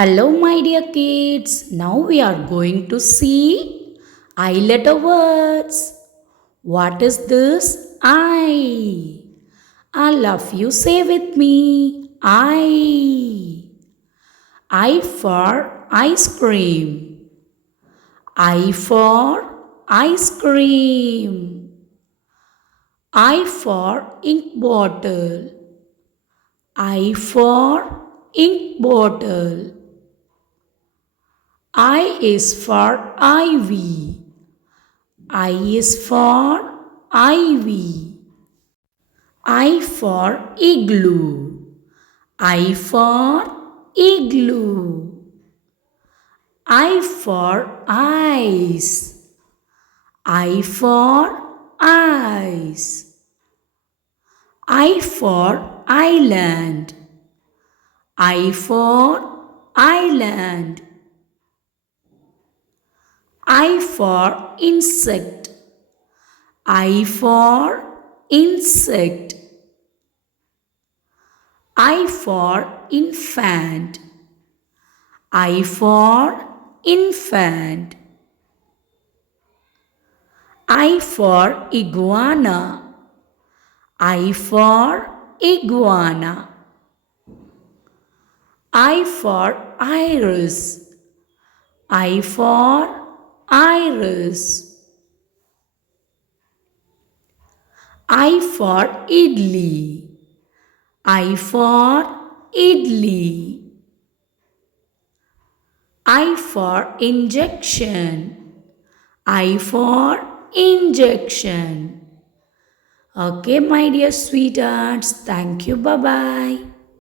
Hello, my dear kids. Now we are going to see I letter words. What is this? I. All of you say with me. I. I for ice cream. I for ice cream. I for ink bottle. I for ink bottle. I is for ivy. I is for ivy. I for igloo. I for igloo. I for ice. I for ice. I for island. I for island. I for insect. I for insect. I for infant. I for infant. I for iguana. I for iguana. I for iris. I for iris. I for idli. I for idli. I for injection. I for injection. Okay, my dear sweethearts. Thank you. Bye bye.